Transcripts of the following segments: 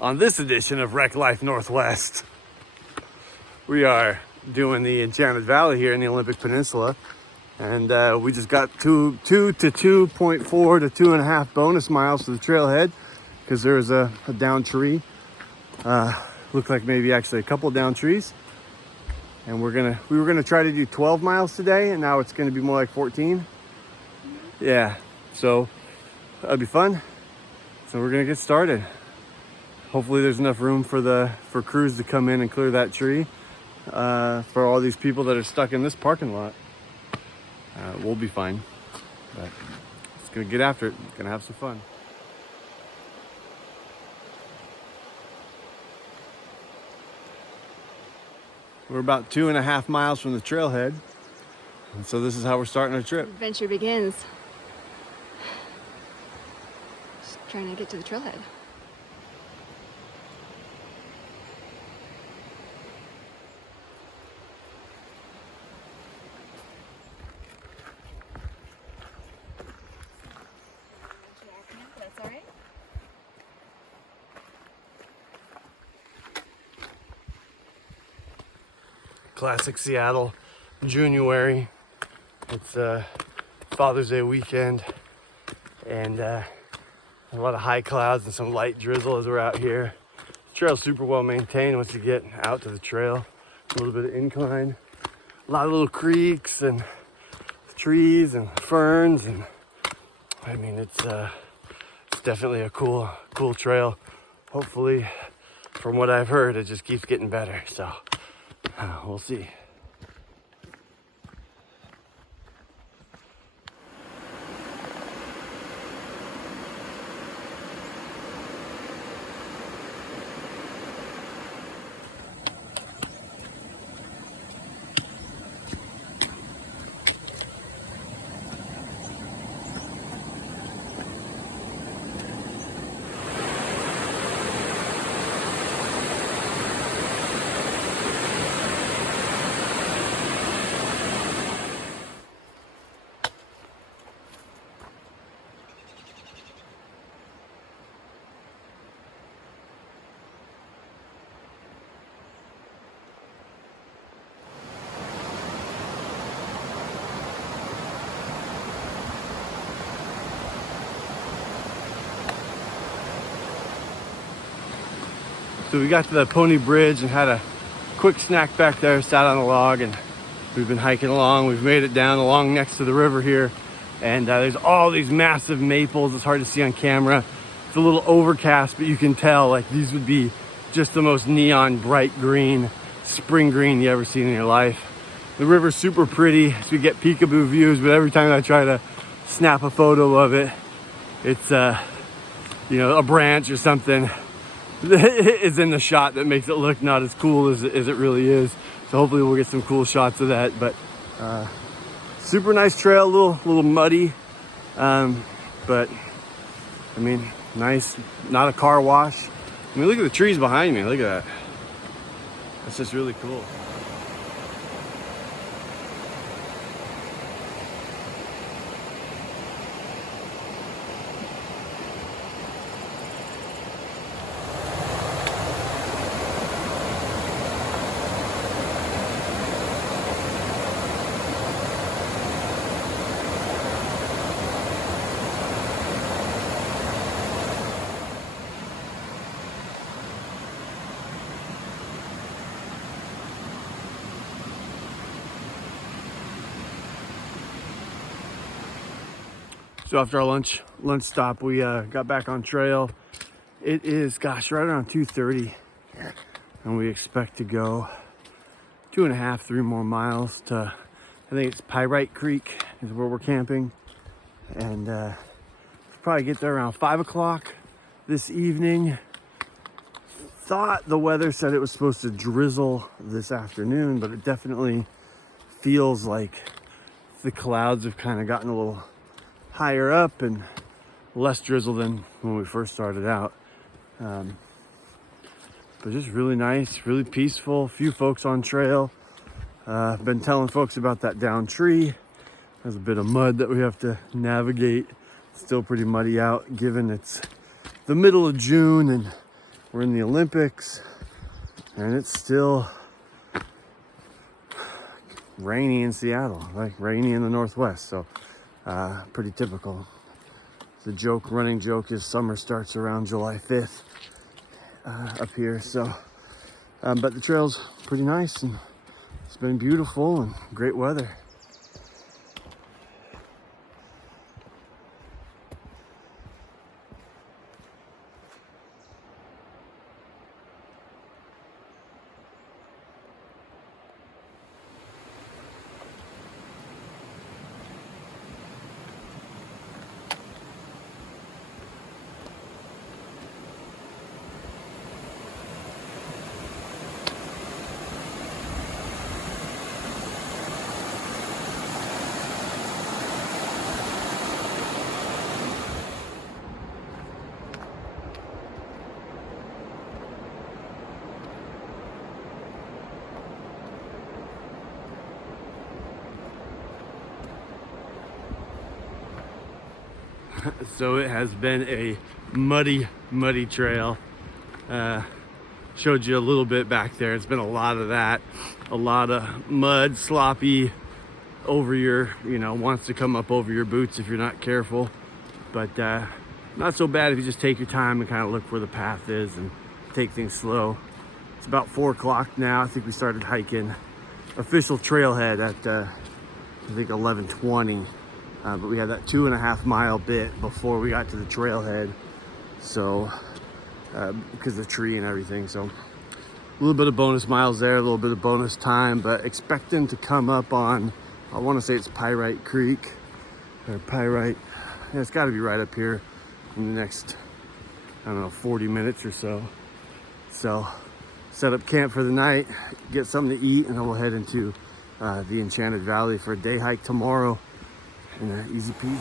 on this edition of Wreck Life Northwest. We are doing the Enchanted Valley here in the Olympic Peninsula, and we just got 2 to 2.4 to 2.5 bonus miles to the trailhead because there was a downed tree. Looked like maybe actually a couple downed trees, and we were gonna try to do 12 miles today, and now it's gonna be more like 14. Yeah, so that'll be fun. So we're gonna get started. Hopefully there's enough room for crews to come in and clear that tree for all these people that are stuck in this parking lot. We'll be fine, but just gonna get after it. Gonna have some fun. We're about 2.5 miles from the trailhead, and so this is how we're starting our trip. Adventure begins. Just trying to get to the trailhead. That's all right. Classic Seattle, January. It's Father's Day weekend, and a lot of high clouds and some light drizzle as we're out here. The trail's super well maintained once you get out to the trail. A little bit of incline, a lot of little creeks and trees and ferns, and I mean it's definitely a cool trail. Hopefully, from what I've heard, it just keeps getting better. So. We'll see. So we got to the Pony Bridge and had a quick snack back there, sat on a log, and we've been hiking along. We've made it down along next to the river here, and there's all these massive maples. It's hard to see on camera. It's a little overcast, but you can tell like these would be just the most neon bright green, spring green you ever seen in your life. The river's super pretty, so we get peekaboo views, but every time I try to snap a photo of it, it's a branch or something is in the shot that makes it look not as cool as it really is. So hopefully we'll get some cool shots of that. But super nice trail, a little muddy, but I mean nice, not a car wash. I mean, look at the trees behind me. Look at that. That's just really cool. So after our lunch stop, we got back on trail. It is, gosh, right around 2:30, and we expect to go 2.5, 3 more miles to, I think it's Pyrites Creek is where we're camping, and probably get there around 5 o'clock this evening. Thought the weather said it was supposed to drizzle this afternoon, but it definitely feels like the clouds have kind of gotten a little higher up and less drizzle than when we first started out. But just really nice, really peaceful. Few folks on trail. I've been telling folks about that downed tree. There's a bit of mud that we have to navigate. It's still pretty muddy out given it's the middle of June and we're in the Olympics, and it's still rainy in Seattle, like rainy in the Northwest. So pretty typical. The running joke is summer starts around July 5th up here. So, but the trail's pretty nice, and it's been beautiful and great weather. So it has been a muddy trail. Showed you a little bit back there. It's been a lot of that. A lot of mud, sloppy, over your, wants to come up over your boots if you're not careful. But not so bad if you just take your time and kind of look where the path is and take things slow. It's about 4 o'clock now. I think we started hiking official trailhead at I think 11:20. But we had that 2.5 mile bit before we got to the trailhead. So, because of the tree and everything. So, a little bit of bonus miles there, a little bit of bonus time, but expecting to come up on, I want to say it's Pyrites Creek, or Pyrite. Yeah, it's got to be right up here in the next, 40 minutes or so. So, set up camp for the night, get something to eat, and then we'll head into the Enchanted Valley for a day hike tomorrow. And easy peasy.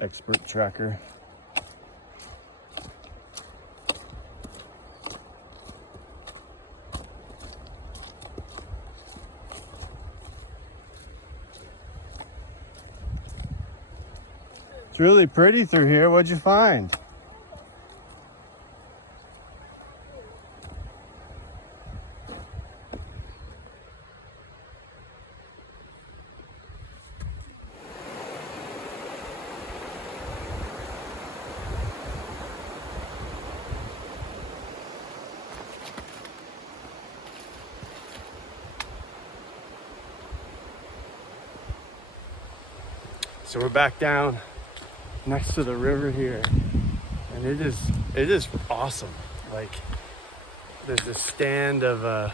Expert tracker. It's really pretty through here. What'd you find? So we're back down next to the river here, and it is awesome. Like, there's a stand of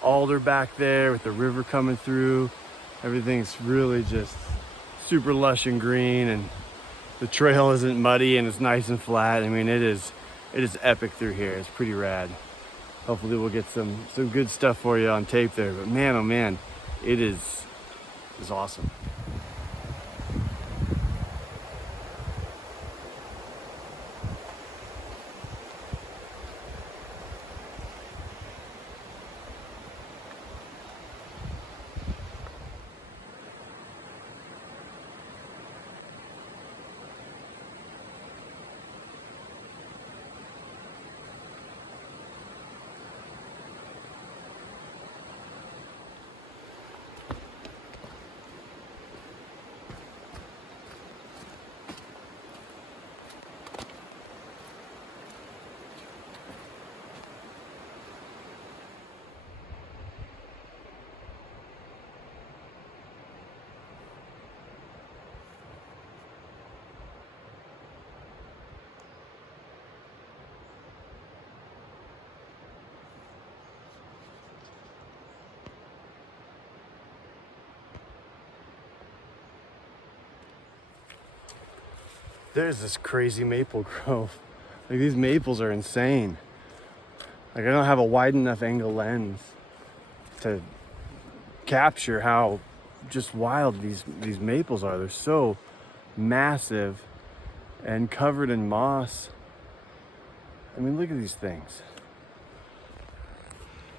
alder back there with the river coming through. Everything's really just super lush and green, and the trail isn't muddy and it's nice and flat. I mean, it is epic through here. It's pretty rad. Hopefully we'll get some good stuff for you on tape there. But man, oh man, it is awesome. There's this crazy maple grove. Like, these maples are insane. Like, I don't have a wide enough angle lens to capture how just wild these maples are. They're so massive. and covered in moss. I mean, look at these things.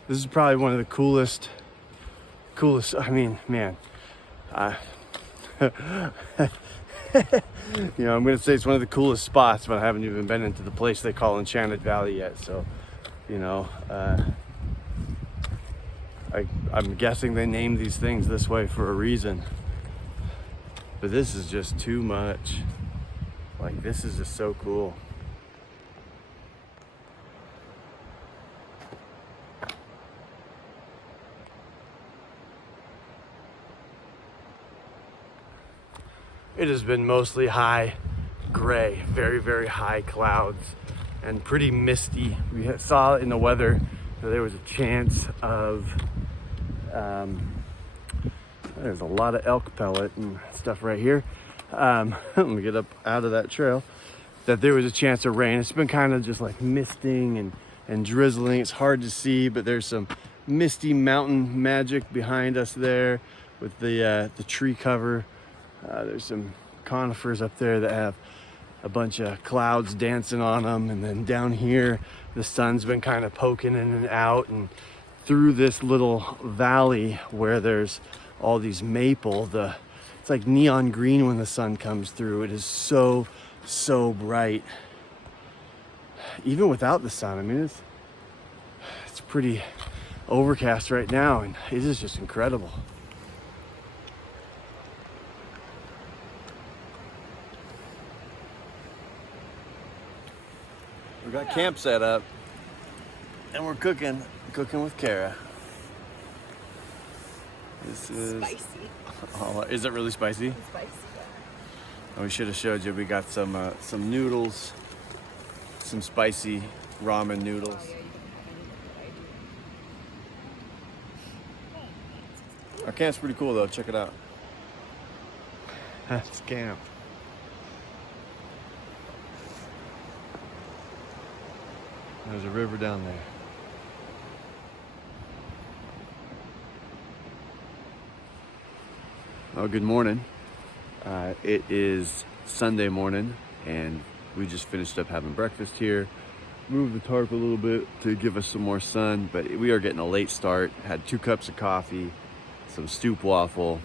This is probably one of the coolest, I mean, man, you know, I'm gonna say it's one of the coolest spots, but I haven't even been into the place they call Enchanted Valley yet. So, you know, I'm guessing they named these things this way for a reason. But this is just too much. Like, this is just so cool. It has been mostly high gray, very, very high clouds and pretty misty. We saw in the weather that there was a chance of, there's a lot of elk pellet and stuff right here. Let me get up out of that trail. That there was a chance of rain. It's been kind of just like misting and drizzling. It's hard to see, but there's some misty mountain magic behind us there with the tree cover. There's some conifers up there that have a bunch of clouds dancing on them. And then down here, the sun's been kind of poking in and out, and through this little valley where there's all these maple, it's like neon green when the sun comes through. It is so, so bright. Even without the sun, I mean, it's pretty overcast right now, and it is just incredible. We got camp set up, and we're cooking with Kara. This is Spicy. Oh, is it really spicy? It's spicy, yeah. Oh, we should have showed you. We got some noodles, some spicy ramen noodles. Oh, yeah, you don't have any. Our camp's pretty cool though. Check it out. That's camp. There's a river down there. Oh, good morning. It is Sunday morning, and we just finished up having breakfast here. Moved the tarp a little bit to give us some more sun, but we are getting a late start. Had 2 cups of coffee, some stoop waffle,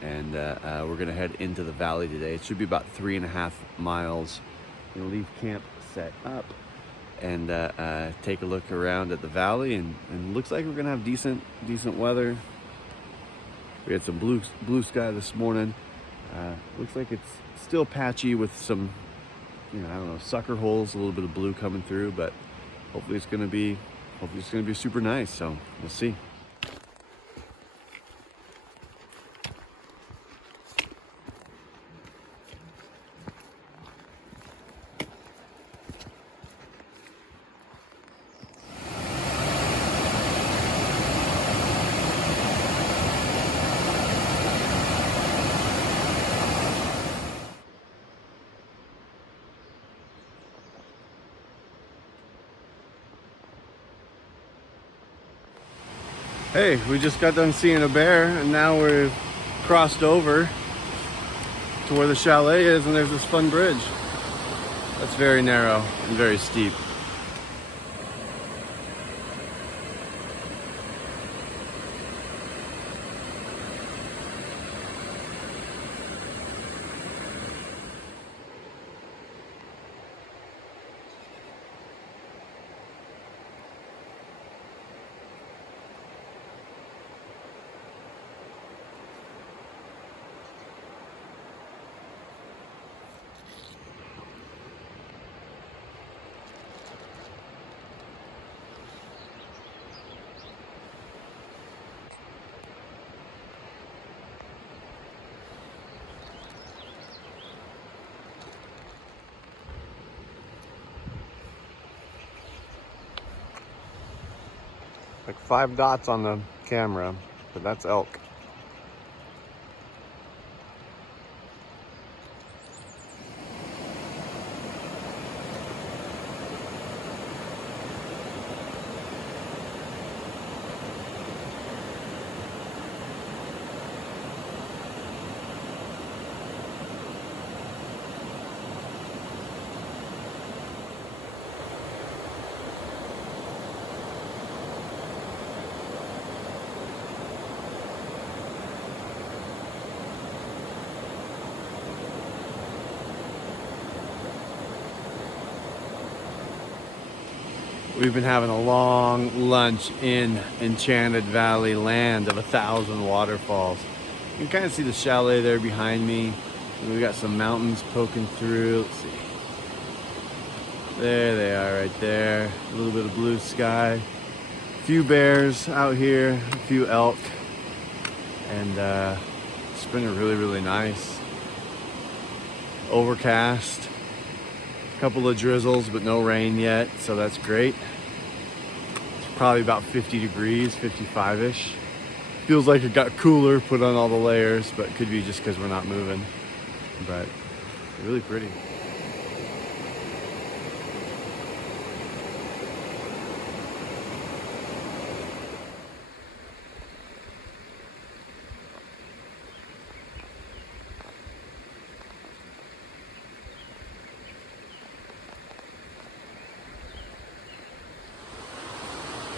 and we're gonna head into the valley today. It should be about 3.5 miles. We're gonna leave camp set up and take a look around at the valley, and looks like we're gonna have decent weather. We had some blue sky this morning. Looks like it's still patchy with some, I don't know, sucker holes, a little bit of blue coming through, but hopefully it's gonna be super nice. So we'll see. Hey, we just got done seeing a bear, and now we've crossed over to where the chalet is, and there's this fun bridge. That's very narrow and very steep. Like 5 dots on the camera, but that's elk. We've been having a long lunch in Enchanted Valley, land of 1,000 waterfalls. You can kind of see the chalet there behind me. And we've got some mountains poking through. Let's see. There they are right there. A little bit of blue sky. A few bears out here, a few elk. And it's been really nice. Overcast. A couple of drizzles, but no rain yet, so that's great. It's probably about 50 degrees, 55-ish. Feels like it got cooler, put on all the layers, but it could be just because we're not moving. But really pretty.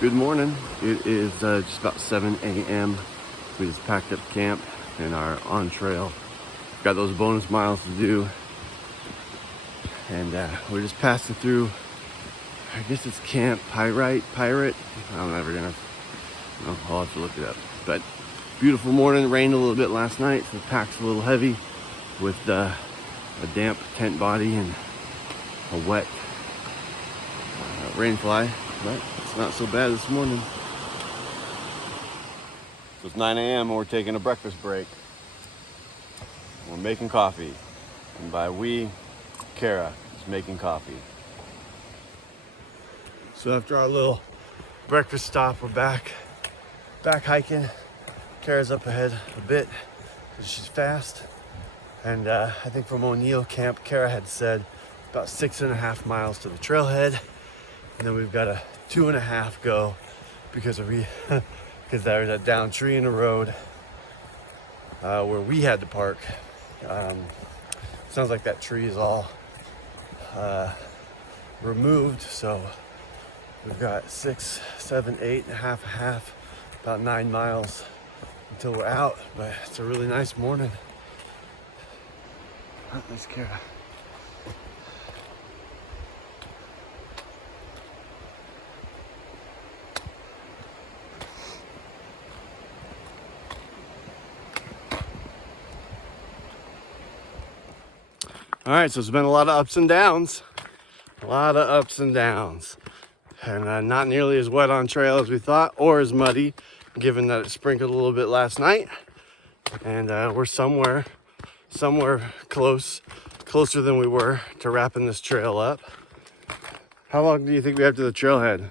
Good morning. It is just about 7 a.m. We just packed up camp and are on trail. Got those bonus miles to do. And we're just passing through, I guess it's Camp Pirate. I'm never gonna, I'll have to look it up. But beautiful morning. It rained a little bit last night, so the pack's a little heavy with a damp tent body and a wet rain fly. But it's not so bad this morning. So it's 9 a.m. and we're taking a breakfast break. We're making coffee. And by we, Kara is making coffee. So after our little breakfast stop, we're back hiking. Kara's up ahead a bit because she's fast. And I think from O'Neill Camp, Kara had said about 6.5 to the trailhead. And then we've got a 2.5 go because there's a down tree in the road where we had to park. Sounds like that tree is all removed, so we've got 6, 7, 8.5, about 9 miles until we're out. But it's a really nice morning. Oh, there's Kara. All right, so it's been a lot of ups and downs. And not nearly as wet on trail as we thought, or as muddy, given that it sprinkled a little bit last night. And we're somewhere closer than we were to wrapping this trail up. How long do you think we have to the trailhead?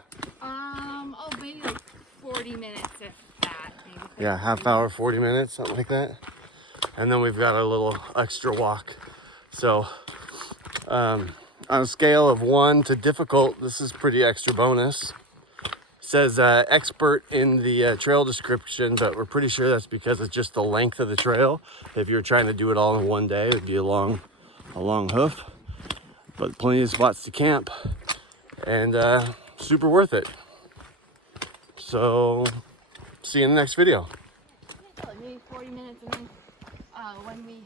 Maybe like 40 minutes if that. Maybe Yeah, half hour, 40 minutes, something like that. And then we've got a little extra walk. So on a scale of 1 to difficult, this is pretty extra bonus. It says expert in the trail description, but we're pretty sure that's because it's just the length of the trail. If you're trying to do it all in one day, it'd be a long hoof. But plenty of spots to camp and super worth it. So see you in the next video. maybe 40 minutes, and then when we